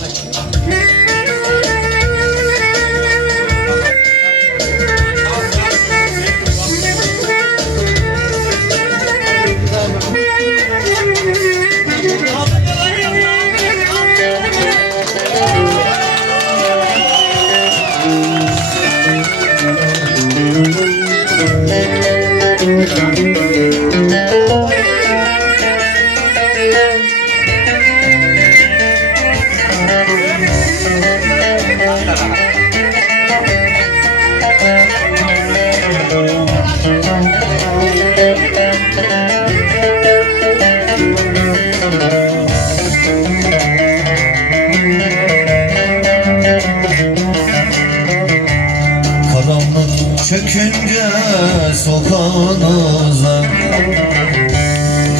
Karanlık çökünce sokağınıza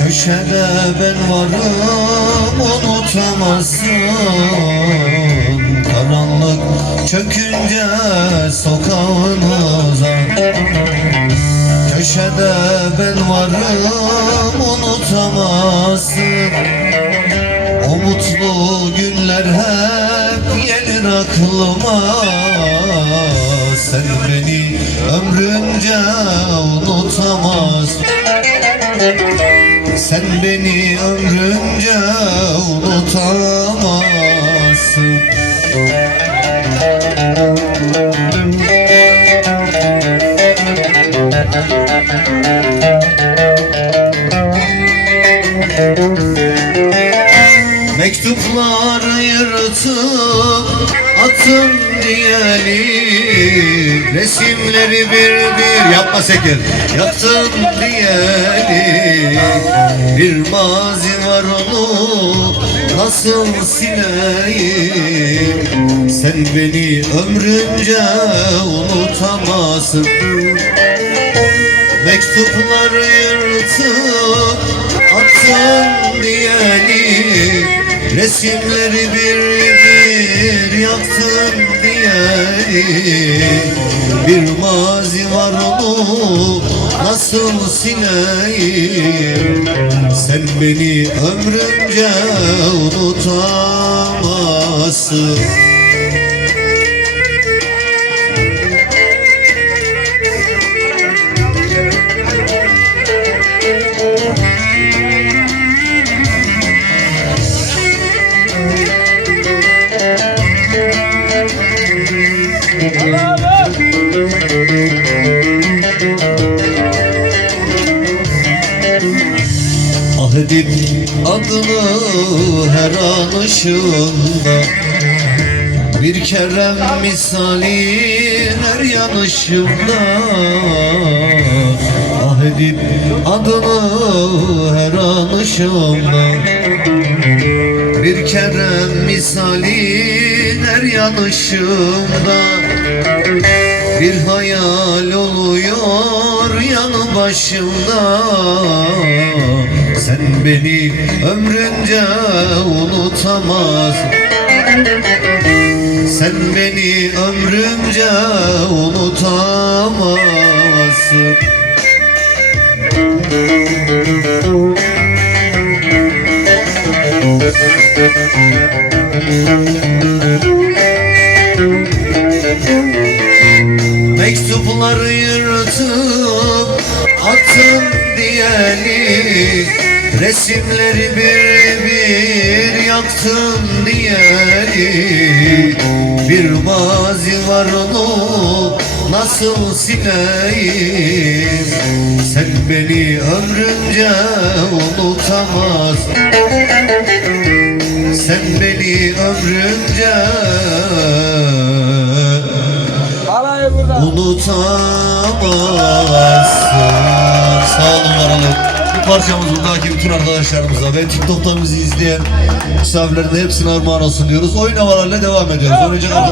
Köşede ben varım unutamazsın. Karanlık çökünce sokağınıza Köşede ben varım unutamazsın. O mutlu günler hep gelir aklıma Sen beni ömrünce unutamazsın Sen beni ömrünce unutamazsın. Mektupları yırtıp attım diyeli Resimleri bir bir. Yapma sekir Yaktım diyeli Bir mazi var onu nasıl sileyim? Sen beni ömrünce unutamazsın. Mektupları yırtıp attın diyeli Resimleri bir bir yaktın diyeli Bir mazi var onu nasıl sileyim? Sen beni ömrünce unutamazsın adını her an ışığında. Bir kerem misali her yanışımda Ah edip adını her an ışığımda Bir kerem misali her yanışımda bir hayal oluyor yanı başımda beni ömrünce unutamaz. Sen beni ömrümce unutamazsın Mektupları yırtıp attım diyeli Resimleri bir bir yaktım diyeli Bir mazi var onu nasıl sileyim Sen beni ömrümce unutamaz Sen beni burada. unutamazsın Sağ olun var olun. Bu parçamız buradaki bütün arkadaşlarımıza ve TikTok'ta bizi izleyen misafirlerine hepsine armağan olsun diyoruz. Oyun havalarıyla devam ediyoruz. Oynayacak arkadaşlar